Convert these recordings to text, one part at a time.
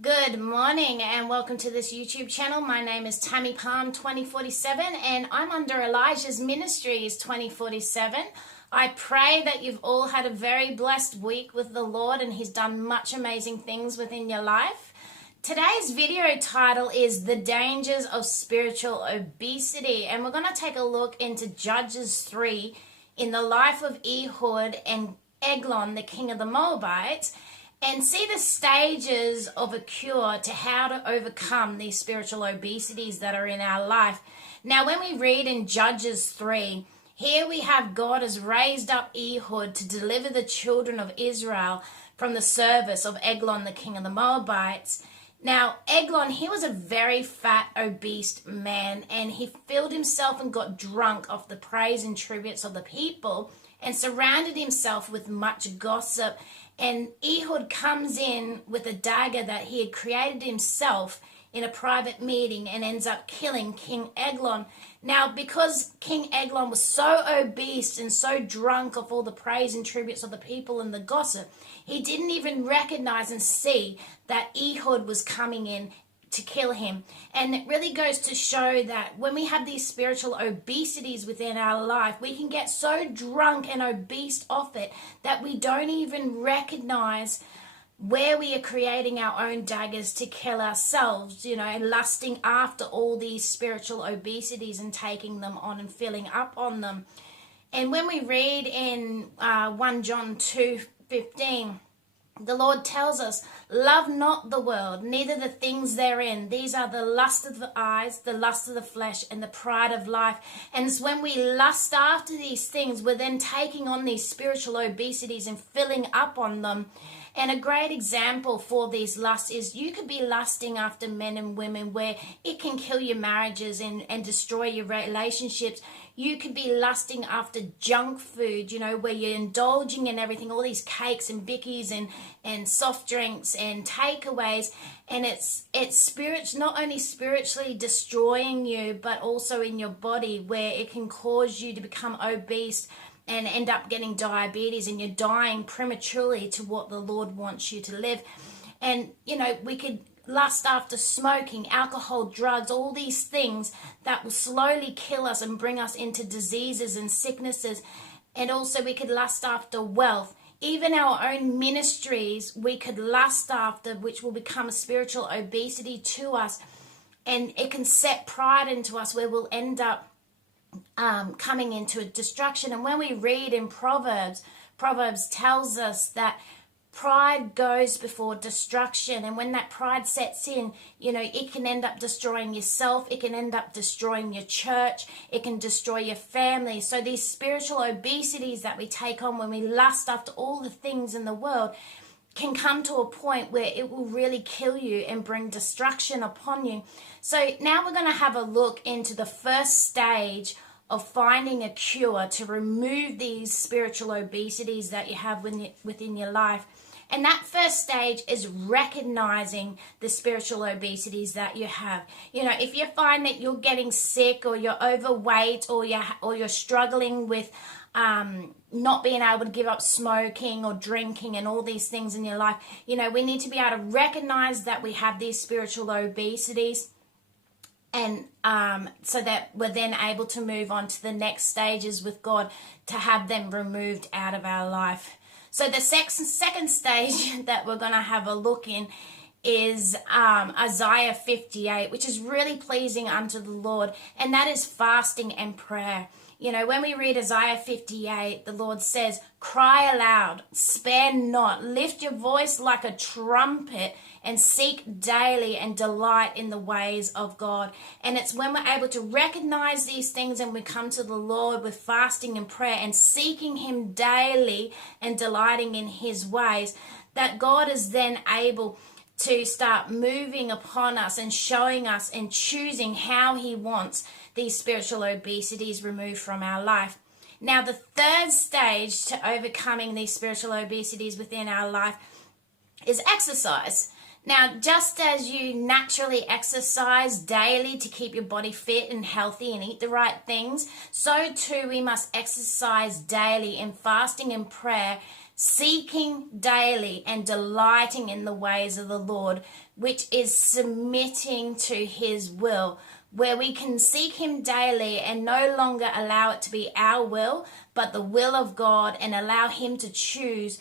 Good morning and welcome to this YouTube channel. My name is Tammy Palm 2047 and I'm under Elijah's Ministries 2047. I pray that you've all had a very blessed week with the Lord and He's done much amazing things within your life. Today's video title is The Dangers of Spiritual Obesity, and we're going to take a look into Judges 3 in the life of Ehud and Eglon, the king of the Moabites, and see the stages of a cure to how to overcome these spiritual obesities that are in our life. Now, when we read in Judges 3, here we have God has raised up Ehud to deliver the children of Israel from the service of Eglon, the king of the Moabites. Now, Eglon, he was a very fat, obese man, and he filled himself and got drunk off the praise and tributes of the people and surrounded himself with much gossip. And Ehud comes in with a dagger that he had created himself in a private meeting and ends up killing King Eglon. Now, because King Eglon was so obese and so drunk of all the praise and tributes of the people and the gossip, he didn't even recognize and see that Ehud was coming in to kill him. And it really goes to show that when we have these spiritual obesities within our life, we can get so drunk and obese off it that we don't even recognize where we are creating our own daggers to kill ourselves, and lusting after all these spiritual obesities and taking them on and filling up on them. And when we read in 1 John 2:15, the Lord tells us, love not the world, neither the things therein. These are the lust of the eyes, the lust of the flesh, and the pride of life. And it's when we lust after these things, we're then taking on these spiritual obesities and filling up on them. And a great example for these lusts is you could be lusting after men and women where it can kill your marriages and destroy your relationships. You could be lusting after junk food, where you're indulging in everything, all these cakes and bickies and soft drinks and takeaways. And it's not only spiritually destroying you, but also in your body, where it can cause you to become obese and end up getting diabetes, and you're dying prematurely to what the Lord wants you to live. And, we could lust after smoking, alcohol, drugs, all these things that will slowly kill us and bring us into diseases and sicknesses. And also we could lust after wealth. Even our own ministries, we could lust after, which will become a spiritual obesity to us. And it can set pride into us where we'll end up coming into a destruction. And when we read in Proverbs tells us that pride goes before destruction, and when that pride sets in, it can end up destroying yourself, it can end up destroying your church, it can destroy your family. So these spiritual obesities that we take on when we lust after all the things in the world can come to a point where it will really kill you and bring destruction upon you. So now we're going to have a look into the first stage of finding a cure to remove these spiritual obesities that you have within your life. And that first stage is recognizing the spiritual obesities that you have. If you find that you're getting sick, or you're overweight, or you're struggling with not being able to give up smoking or drinking and all these things in your life, we need to be able to recognize that we have these spiritual obesities, and so that we're then able to move on to the next stages with God to have them removed out of our life. So the second stage that we're going to have a look in is Isaiah 58, which is really pleasing unto the Lord, and that is fasting and prayer. When we read Isaiah 58, the Lord says, cry aloud, spare not, lift your voice like a trumpet, and seek daily and delight in the ways of God. And it's when we're able to recognize these things and we come to the Lord with fasting and prayer and seeking Him daily and delighting in His ways, that God is then able to start moving upon us and showing us and choosing how He wants these spiritual obesities removed from our life. Now, the third stage to overcoming these spiritual obesities within our life is exercise. Now, just as you naturally exercise daily to keep your body fit and healthy and eat the right things, so too we must exercise daily in fasting and prayer seeking daily and delighting in the ways of the Lord, which is submitting to his will, where we can seek him daily and no longer allow it to be our will, but the will of God, and allow him to choose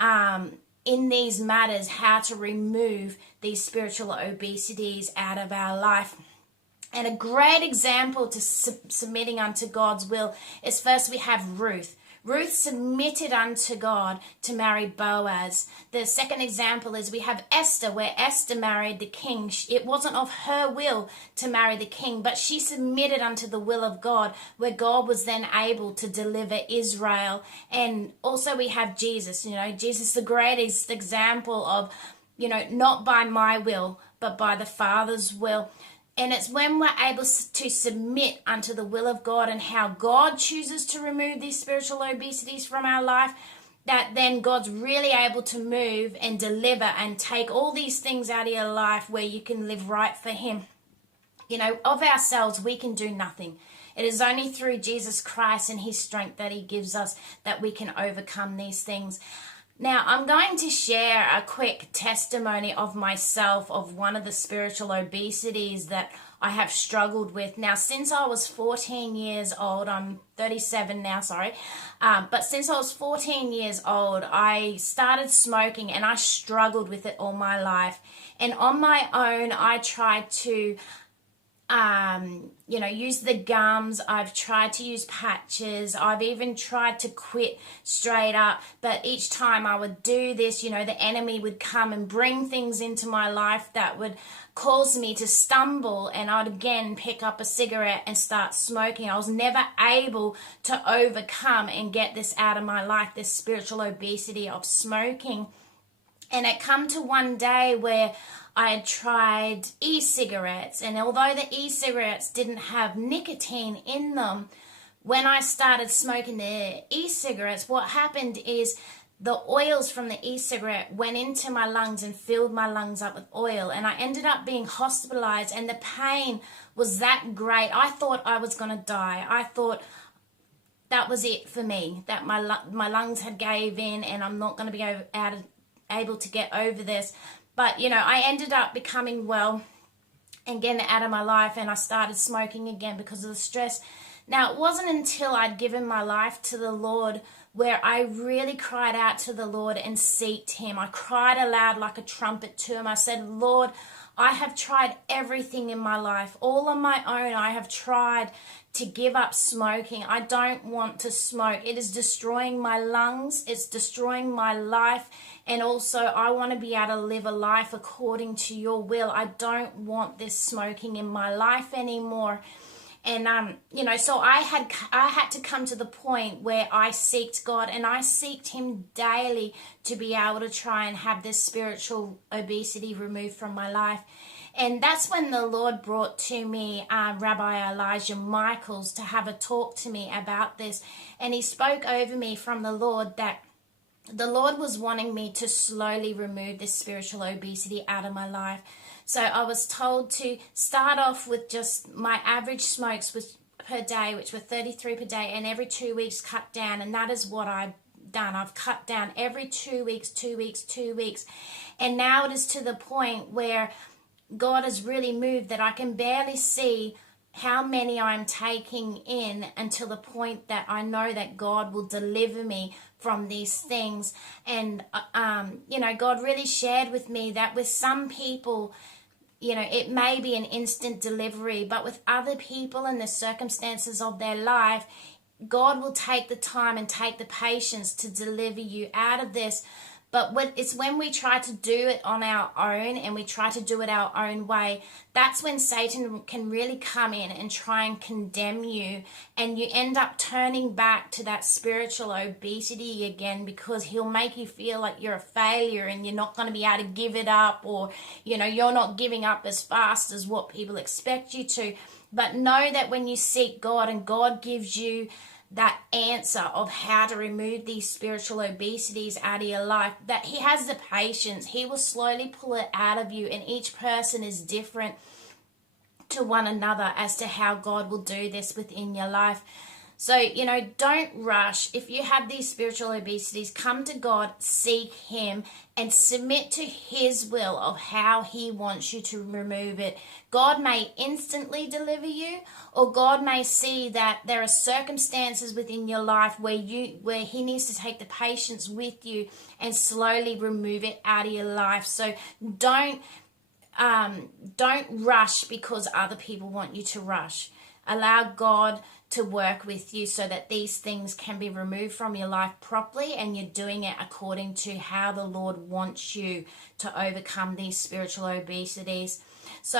in these matters how to remove these spiritual obesities out of our life. And a great example to submitting unto God's will is, first we have Ruth. Ruth submitted unto God to marry Boaz. The second example is we have Esther, where Esther married the king. It wasn't of her will to marry the king, but she submitted unto the will of God, where God was then able to deliver Israel. And also we have Jesus, Jesus, the greatest example of, not by my will, but by the Father's will. And it's when we're able to submit unto the will of God and how God chooses to remove these spiritual obesities from our life, that then God's really able to move and deliver and take all these things out of your life where you can live right for him. Of ourselves, we can do nothing. It is only through Jesus Christ and his strength that he gives us that we can overcome these things. Now, I'm going to share a quick testimony of myself of one of the spiritual obesities that I have struggled with. Now, since I was 14 years old, I'm 37 now, sorry. But since I was 14 years old, I started smoking and I struggled with it all my life. And on my own, I tried to use the gums. I've tried to use patches. I've even tried to quit straight up. But each time I would do this, the enemy would come and bring things into my life that would cause me to stumble, and I'd again pick up a cigarette and start smoking. I was never able to overcome and get this out of my life, this spiritual obesity of smoking. And it come to one day where I had tried e-cigarettes, and although the e-cigarettes didn't have nicotine in them, when I started smoking the e-cigarettes, what happened is the oils from the e-cigarette went into my lungs and filled my lungs up with oil, and I ended up being hospitalized, and the pain was that great. I thought I was going to die. I thought that was it for me, that my lungs had gave in and I'm not going to be able to get over this. But, I ended up becoming well and getting it out of my life, and I started smoking again because of the stress. Now, it wasn't until I'd given my life to the Lord where I really cried out to the Lord and sought him. I cried aloud like a trumpet to him. I said, Lord, I have tried everything in my life. All on my own, I have tried to give up smoking. I don't want to smoke. It is destroying my lungs. It's destroying my life. And also, I want to be able to live a life according to your will. I don't want this smoking in my life anymore. And, so I had to come to the point where I seeked God, and I seeked him daily to be able to try and have this spiritual obesity removed from my life. And that's when the Lord brought to me Rabbi Elijah Michaels to have a talk to me about this. And he spoke over me from the Lord that the Lord was wanting me to slowly remove this spiritual obesity out of my life. So I was told to start off with just my average smokes per day, which were 33 per day, and every 2 weeks cut down. And that is what I've done. I've cut down every 2 weeks, 2 weeks, 2 weeks. And now it is to the point where God has really moved that I can barely see how many I'm taking in until the point that I know that God will deliver me from these things. And, God really shared with me that with some people, it may be an instant delivery, but with other people and the circumstances of their life, God will take the time and take the patience to deliver you out of this. But it's when we try to do it on our own and we try to do it our own way, that's when Satan can really come in and try and condemn you. And you end up turning back to that spiritual obesity again, because he'll make you feel like you're a failure and you're not going to be able to give it up, or, you're not giving up as fast as what people expect you to. But know that when you seek God and God gives you that answer of how to remove these spiritual obesities out of your life, that he has the patience. He will slowly pull it out of you, and each person is different to one another as to how God will do this within your life. So, don't rush. If you have these spiritual obesities, come to God, seek Him, and submit to His will of how He wants you to remove it. God may instantly deliver you, or God may see that there are circumstances within your life where He needs to take the patience with you and slowly remove it out of your life. So don't rush because other people want you to rush. Allow God to work with you so that these things can be removed from your life properly, and you're doing it according to how the Lord wants you to overcome these spiritual obesities. So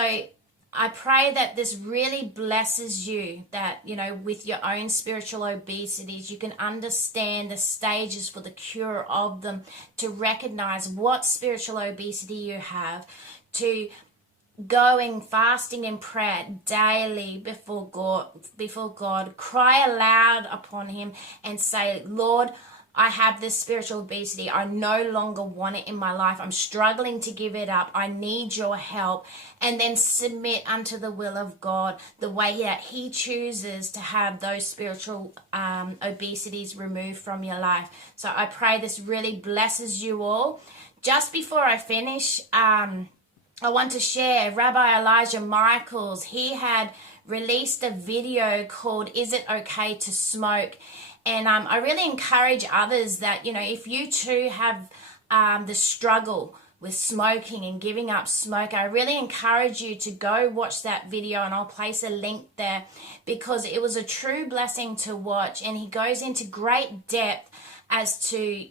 I pray that this really blesses you, that, with your own spiritual obesities, you can understand the stages for the cure of them, to recognize what spiritual obesity you have, to going fasting and prayer daily before God, cry aloud upon Him and say, Lord, I have this spiritual obesity. I no longer want it in my life. I'm struggling to give it up. I need your help. And then submit unto the will of God, the way that He chooses to have those spiritual obesities removed from your life. So I pray this really blesses you all. Just before I finish, I want to share Rabbi Elijah Michaels. He had released a video called Is It Okay to Smoke? And I really encourage others that, if you too have the struggle with smoking and giving up smoke, I really encourage you to go watch that video, and I'll place a link there, because it was a true blessing to watch. And he goes into great depth as to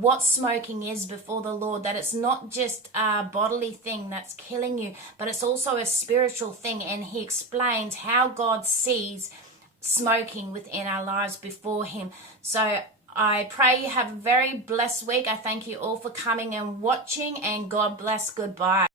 what smoking is before the Lord, that it's not just a bodily thing that's killing you, but it's also a spiritual thing. And he explains how God sees smoking within our lives before Him. So I pray you have a very blessed week. I thank you all for coming and watching, and God bless. Goodbye.